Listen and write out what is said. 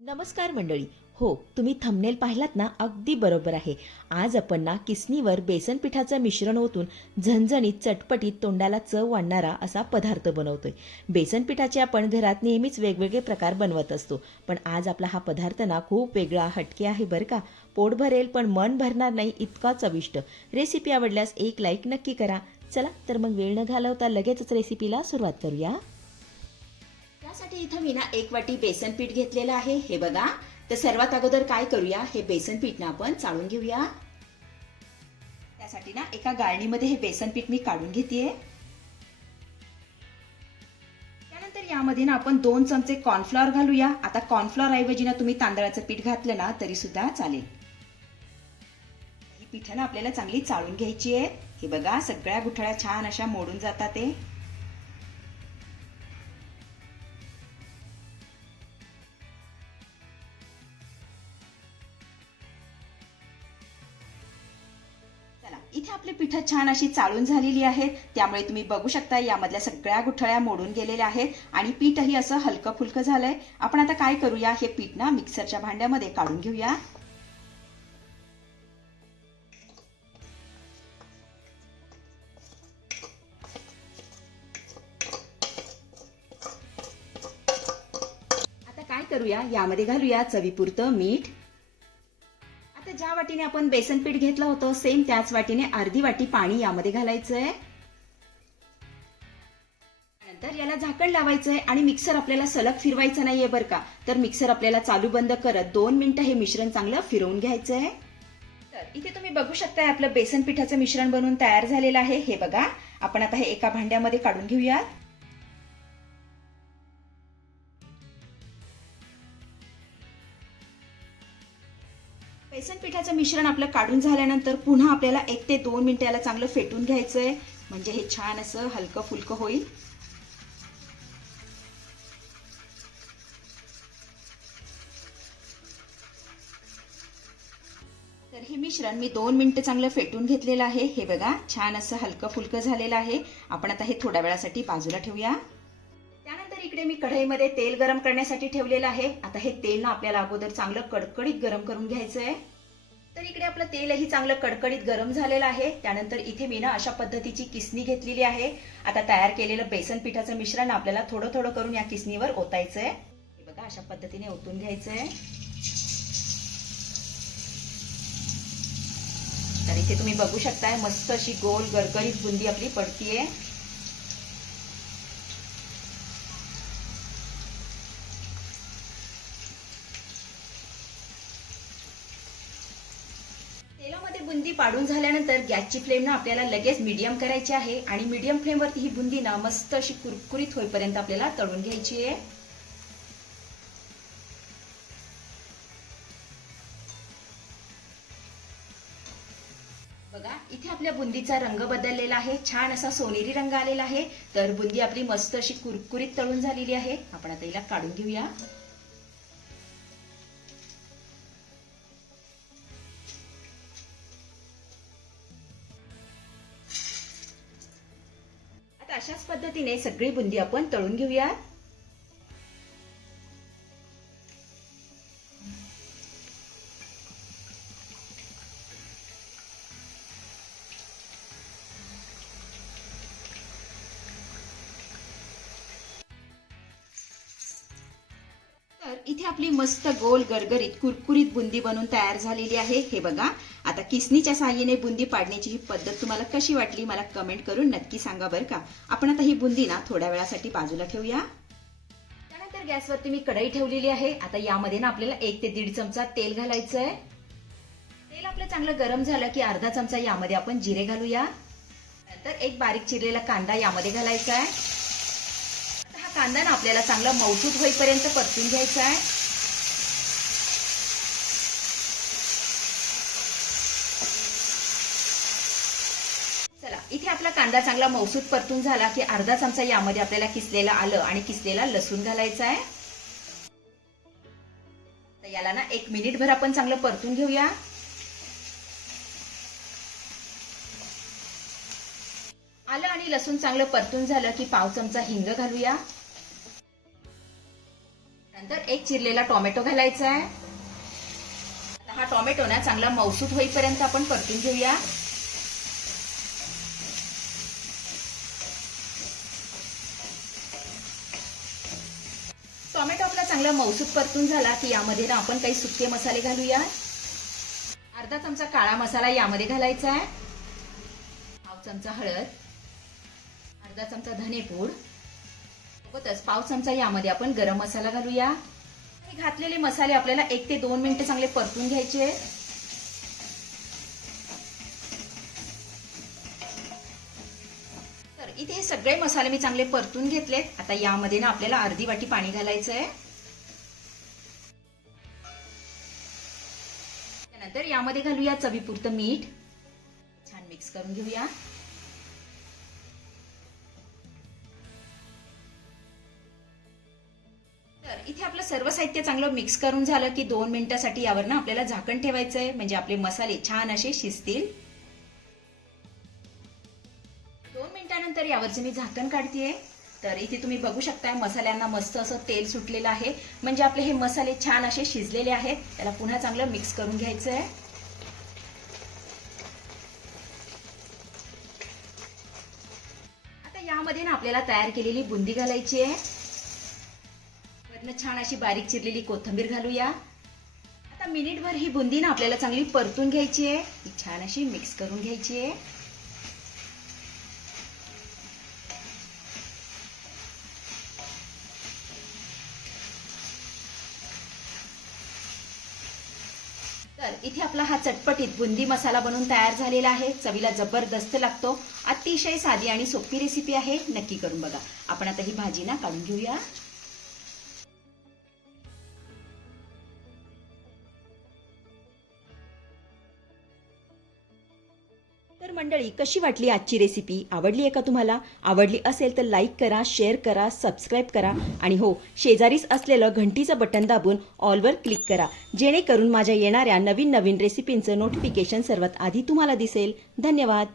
नमस्कार मंडळी. हो, तुम्ही थंबनेल पाहिलात ना, अगदी बरोबर आहे. आज आपण ना किसनीवर बेसन पिठाचं मिश्रण ओतून झणझणीत, चटपटीत, तोंडाला चव आणणारा असा पदार्थ बनवतोय. बेसन पिठाचे आपण घरात नेहमीच वेगवेगळे प्रकार बनवत असतो, पण आज आपला हा पदार्थ ना खूप वेगळा, हटके आहे बरं का. पोट भरेल पण मन भरणार नाही इतका चविष्ट. रेसिपी आवडल्यास एक लाईक नक्की करा. चला तर मग वेळ न घालवता लगेचच रेसिपीला सुरुवात करूया. त्यासाठी इथं मी ना 1 वाटी बेसन पीठ घेतलेलं आहे. हे बघा. तर सर्वात अगोदर काय करूया, हे बेसन पीठ ना आपण चाळून घेऊया. त्यासाठी ना एका गाळणीमध्ये हे बेसन पीठ मी काढून घेतेय. त्यानंतर यामध्ये ना आपण 2 चमचे कॉर्नफ्लॉवर घालूया. आता कॉर्नफ्लॉवर ऐवजी ना तुम्ही तांदळाचं पीठ घातलं ना तरी सुद्धा चालेल. ही पीठ ना आपल्याला चांगली चाळून घ्यायची आहे. हे बघा, सगळ्या गुठळ्या छान अशा मोडून जातात ते. इथे आपली पीठ छान अशी चाळून झालेली आहेत. त्यामुळे तुम्ही बघू शकता यामधल्या सगळ्या गुठळ्या मोडून गेलेल्या आहेत आणि पीठही असं हलकं फुलकं झालंय. आपण आता काय करूया, हे पीठ ना मिक्सरच्या भांड्यामध्ये काढून घेऊया. आता काय करूया, यामध्ये घालूया चवीपुरतं मीठ. आता ज्या वाटीने आपण बेसन पीठ घेतलं होतं सेम त्याच वाटीने अर्धी वाटी पाणी यामध्ये घालायचंय. नंतर याला झाकण लावायचंय आणि मिक्सर आपल्याला सलग फिरवायचं नाहीये बरं का. तर मिक्सर आपल्याला चालू बंद करत 2 मिनिटं हे मिश्रण चांगलं फिरवून घ्यायचंय. तर इथे तुम्ही बघू शकता आपलं बेसन पिठाचं मिश्रण बनवून तयार झालेलं आहे. हे बघा, आपण आता हे एका भांड्यामध्ये काढून घेऊया. बेसन पिठाचं मिश्रण आपलं काढून झाल्यानंतर पुन्हा आपल्याला 1 ते 2 मिनिटं याला चांगलं फेटून घ्यायचंय, म्हणजे हे छान असं हलकं फुलकं होईल. तर हे मिश्रण मी 2 मिनिटं चांगलं फेटून घेतलेलं आहे. हे बघा, छान असं हलकं फुलकं झालेलं आहे. आपण आता हे थोड्या वेळासाठी बाजूला ठेवूया. त्यानंतर इकडे मी कढईमध्ये तेल गरम करण्यासाठी ठेवलेलं आहे. आता हे तेल ना आपल्याला अगोदर चांगलं कडकडीत गरम करून घ्यायचंय. तर इकडे आपलं तेलही चांगलं कडकडीत गरम झालेलं आहे. त्यानंतर इथे मी ना अशा पद्धतीची किसणी घेतलेली आहे. आता तयार केलेलं बेसन पिठाचं मिश्रण आपल्याला थोडं थोडं करून या किसणीवर ओतायचंय. हे बघा, अशा पद्धतीने ओतून घ्यायचंय. तर इथे तुम्ही बघू शकताय मस्त अशी गोल गरगरीत बुंदी आपली पडतीये. तेलामध्ये बुंदी पाडून झाल्यानंतर गॅसची फ्लेम ना आपल्याला लगेच मीडियम करायची आहे आणि मीडियम फ्लेमवरती ही बुंदी ना मस्त अशी कुरकुरीत होईपर्यंत आपल्याला तळून घ्यायची आहे. बघा, इथे आपल्या बुंदीचा रंग बदललेला आहे. छान असा सोनेरी रंग आलेला आहे. तर बुंदी आपली मस्त अशी कुरकुरीत तळून झालेली आहे. आपण आता हिला काढून घेऊया. आता अशाच पद्धतीने सगळी बुंदी आपण तळून घेऊया. तर इथे आपली मस्त गोल गरगरीत कुरकुरीत बुंदी बनून तयार झालेली आहे. हे बघा, आता किसणीच्या साहाय्याने बुंदी पाडण्याची ही पद्धत तुम्हाला कशी वाटली मला कमेंट करून नक्की सांगा बरं का. आपण आता ही बुंदी ना थोड्या वेळासाठी बाजूला ठेवूया. त्यानंतर गॅसवरती मी कढई ठेवलेली आहे. आता यामध्ये ना आपल्याला 1 ते 1.5 चमचा तेल घालायचंय. तेल आपलं चांगलं गरम झालं की अर्धा चमचा यामध्ये आपण जिरे घालूया. नंतर एक बारीक चिरलेला कांदा यामध्ये घालायचा आहे. कांदा ना आपल्याला चांगला मऊसूत होईपर्यंत परतून घ्यायचा आहे. चला, इथे आपला कांदा चांगला मऊसूत परतून झाला की अर्धा चमचा यामध्ये आपल्याला किसलेलं आलं आणि किसलेला लसूण घालायचा आहे. तर याला ना 1 मिनिटभर आपण चांगलं परतून घेऊया. आलं आणि लसूण चांगलं परतून झालं की पाव चमचा हिंग घालूया. नंतर 1 एक चिरलेला टोमॅटो घालायचा आहे. हा टोमॅटो ना चांगला मऊसूत होईपर्यंत आपण परतून घेऊया. टोमॅटो आपला चांगला मऊसूत परतून झाला की यामध्ये ना आपण काही सुके मसाले घालूया. अर्धा चमचा काळा मसाला यामध्ये घालायचा आहे. पाव चमचा हळद, अर्धा चमचा धनेपूड, सोबतच पाव चमचा यामध्ये आपण गरम मसाला घालूया. हे घातलेले मसाले आपल्याला 1 ते 2 मिनिटे चांगले परतून घ्यायचे. तर इथे हे सगळे मसाले मी चांगले परतून घेतलेत. आता यामध्ये ना आपल्याला अर्धी वाटी पाणी घालायचं आहे. त्यानंतर यामध्ये घालूया चवीपुरतं मीठ. छान मिक्स करून घेऊया. तर इथे आपलं सर्व साहित्य चांगलं मिक्स करून झालं की 2 मिनिटांसाठी यावर ना आपल्याला झाकण ठेवायचं आहे, म्हणजे आपले मसाले छान असे शिजतील. 2 मिनिटांनंतर यावरचे मी झाकण काढतेय. तर इथे तुम्ही बघू शकता मसाल्यांना मस्त असं तेल सुटलेलं आहे, म्हणजे आपले हे मसाले छान असे शिजलेले आहेत. त्याला पुन्हा चांगलं मिक्स करून घ्यायचं आहे. आता यामध्ये ना आपल्याला तयार केलेली बुंदी घालायची आहे. वरनं छान अशी बारीक चिरलेली कोथिंबीर घालूया. आता मिनिटभर ही बुंदी ना आपल्याला चांगली परतून घ्यायची आहे. ही छान अशी मिक्स करून घ्यायची आहे. तर इथे आपला हा चटपटीत बुंदी मसाला बनवून तयार झालेला आहे. चवीला जबरदस्त लागतो. अतिशय साधी आणि सोपी रेसिपी आहे. नक्की करून बघा. आपण आता ही भाजी ना काढून घेऊया. तर मंडळी, कशी वाटली आजची रेसिपी? आवडली आहे का तुम्हाला? आवडली असेल तर लाईक करा, शेअर करा, सबस्क्राईब करा आणि हो, शेजारीच असलेलं घंटीचं बटन दाबून ऑलवर क्लिक करा, जेणेकरून माझ्या येणाऱ्या नवीन रेसिपींचं नोटिफिकेशन सर्वात आधी तुम्हाला दिसेल. धन्यवाद.